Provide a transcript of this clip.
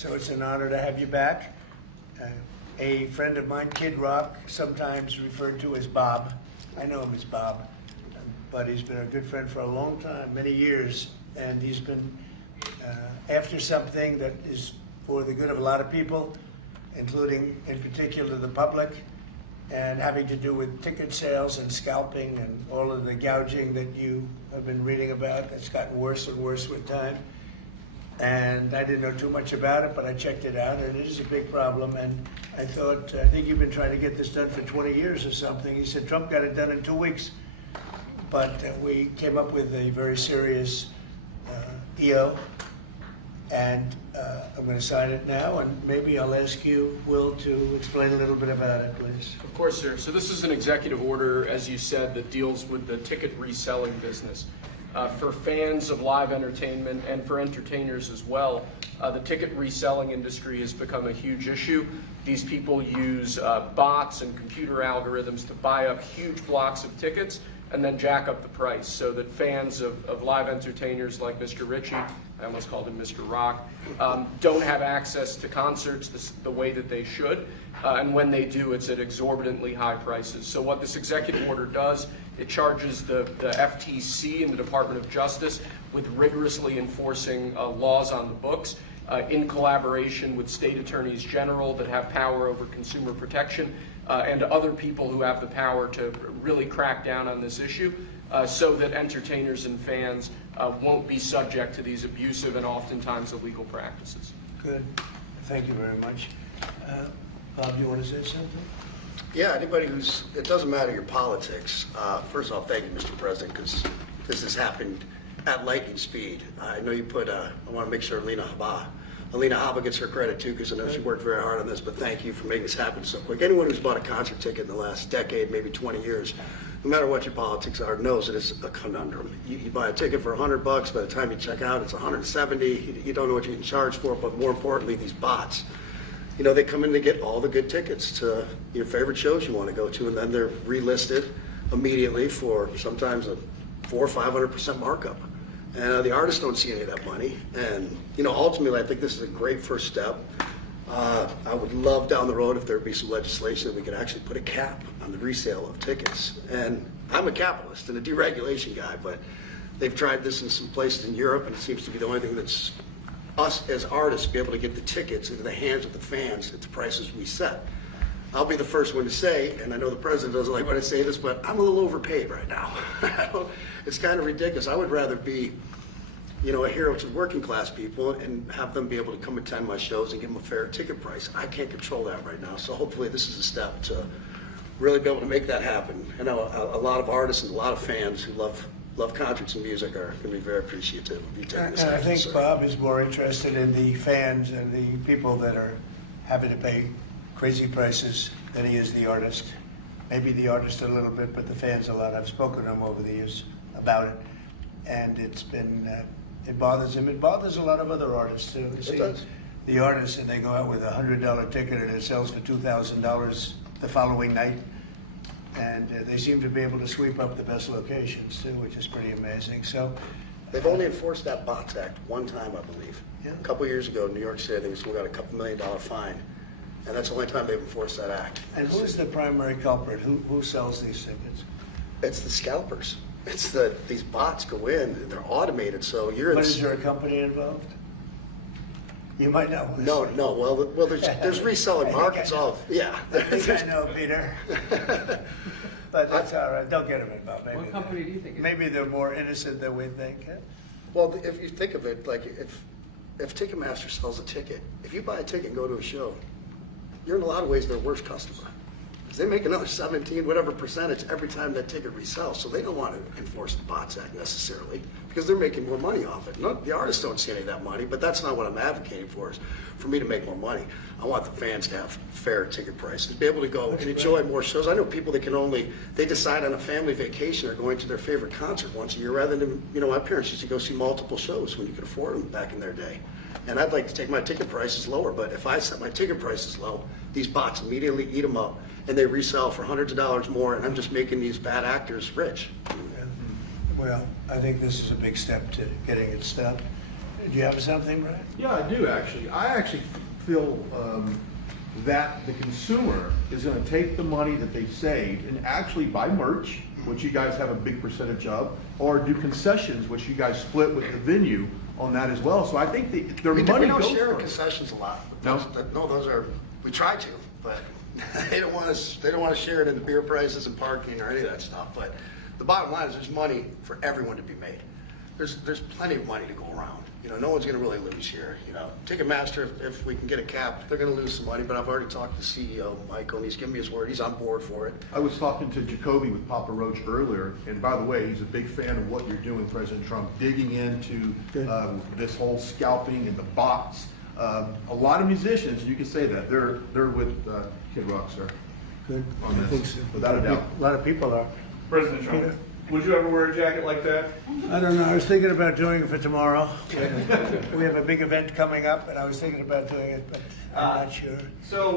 So it's an honor to have you back. A friend of mine, Kid Rock, sometimes referred to as Bob. I know him as Bob, but he's been a good friend for a long time, many years, and he's been after something that is for the good of a lot of people, including in particular the public, and having to do with ticket sales and scalping and all of the gouging that you have been reading about. That's gotten worse and worse with time. And I didn't know too much about it, but I checked it out, and it is a big problem. And I thought, I think you've been trying to get this done for 20 years or something. He said Trump got it done in 2 weeks. But we came up with a very serious EO, and I'm going to sign it now, and maybe I'll ask you, Will, to explain a little bit about it, please. Of course, sir. So this is an executive order, as you said, that deals with the ticket reselling business. For fans of live entertainment and for entertainers as well, the ticket reselling industry has become a huge issue. These people use bots and computer algorithms to buy up huge blocks of tickets and then jack up the price so that fans of live entertainers like Mr. Ritchie, I almost called him Mr. Rock, don't have access to concerts the way that they should. And when they do, it's at exorbitantly high prices. So what this executive order does, it charges the FTC and the Department of Justice with rigorously enforcing laws on the books in collaboration with state attorneys general that have power over consumer protection and other people who have the power to really crack down on this issue so that entertainers and fans won't be subject to these abusive and oftentimes illegal practices. Good. Thank you very much. Bob, you want to say something? Yeah, anybody who's, it doesn't matter your politics. First off, thank you, Mr. President, because this has happened at lightning speed. I know you put, I want to make sure Alina Habba gets her credit too, because I know she worked very hard on this, but thank you for making this happen so quick. Anyone who's bought a concert ticket in the last decade, maybe 20 years, no matter what your politics are, knows that it's a conundrum. You buy a ticket for $100, by the time you check out, it's $170. You don't know what you're getting charged for, but more importantly, these bots. You know, they come in to get all the good tickets to your favorite shows you want to go to, and then they're relisted immediately for sometimes a 400% or 500% markup. And the artists don't see any of that money. And, you know, ultimately, I think this is a great first step. I would love down the road if there would be some legislation that we could actually put a cap on the resale of tickets. And I'm a capitalist and a deregulation guy, but they've tried this in some places in Europe, and it seems to be the only thing that's us as artists be able to get the tickets into the hands of the fans at the prices we set. I'll be the first one to say, and I know the president doesn't like when I say this, but I'm a little overpaid right now. It's kind of ridiculous. I would rather be, you know, a hero to working class people and have them be able to come attend my shows and give them a fair ticket price. I can't control that right now, so hopefully this is a step to really be able to make that happen. I know a lot of artists and a lot of fans who love concerts and music are going to be very appreciative of you taking this action. I think Bob is more interested in the fans and the people that are having to pay crazy prices than he is the artist. Maybe the artist a little bit, but the fans a lot. I've spoken to him over the years about it, and it's been, it bothers him. It bothers a lot of other artists too. It does. The artists, and they go out with a $100 ticket and it sells for $2,000 the following night. And they seem to be able to sweep up the best locations too, which is pretty amazing. So they've only enforced that Bots Act one time, I believe. Yeah. A couple years ago in New York City, they still got a couple $1 million fine. And that's the only time they've enforced that act. And who's the primary culprit? Who sells these tickets? It's the scalpers. It's these bots go in and they're automated, so you're in. But is there a company involved? You might know. No. Well, there's reselling markets. Yeah. I think I know, Peter. But that's all right. Don't get them involved. Maybe What company do you think? Maybe they're more innocent than we think. Huh? Well, if you think of it, like if Ticketmaster sells a ticket, if you buy a ticket and go to a show, you're in a lot of ways their worst customer. Because they make another 17, whatever percentage every time that ticket resells. So they don't want to enforce the Bots Act necessarily because they're making more money off it. No, the artists don't see any of that money, but that's not what I'm advocating for, is for me to make more money. I want the fans to have fair ticket prices, be able to go and enjoy more shows. I know people that can only, they decide on a family vacation or going to their favorite concert once a year rather than, you know, my parents used to go see multiple shows when you could afford them back in their day. And I'd like to take my ticket prices lower, but if I set my ticket prices low, these bots immediately eat them up and they resell for hundreds of dollars more, and I'm just making these bad actors rich. Well, I think this is a big step to getting it stopped. Did you have something, Brian? Yeah, I do actually. I actually feel that the consumer is going to take the money that they've saved and actually buy merch, which you guys have a big percentage of, or do concessions, which you guys split with the venue on that as well. So I think their We money don't goes share for it. concessions a lot. No? No, those are, we try to, but they don't want us, they don't want to share it in the beer prices and parking or any of that stuff. But the bottom line is there's money for everyone to be made. There's plenty of money to go around. You know, no one's going to really lose here. You know, Ticketmaster, if we can get a cap, they're going to lose some money. But I've already talked to CEO Michael, and he's given me his word. He's on board for it. I was talking to Jacoby with Papa Roach earlier, and by the way, he's a big fan of what you're doing, President Trump, digging into this whole scalping and the bots. A lot of musicians, you can say that, they're with Kid Rock, sir. Good. On this, I think so. without a doubt. A lot of people are. President Trump, Peter? would you ever wear a jacket like that? I don't know, I was thinking about doing it for tomorrow. We have a big event coming up, and I was thinking about doing it, but I'm not sure. So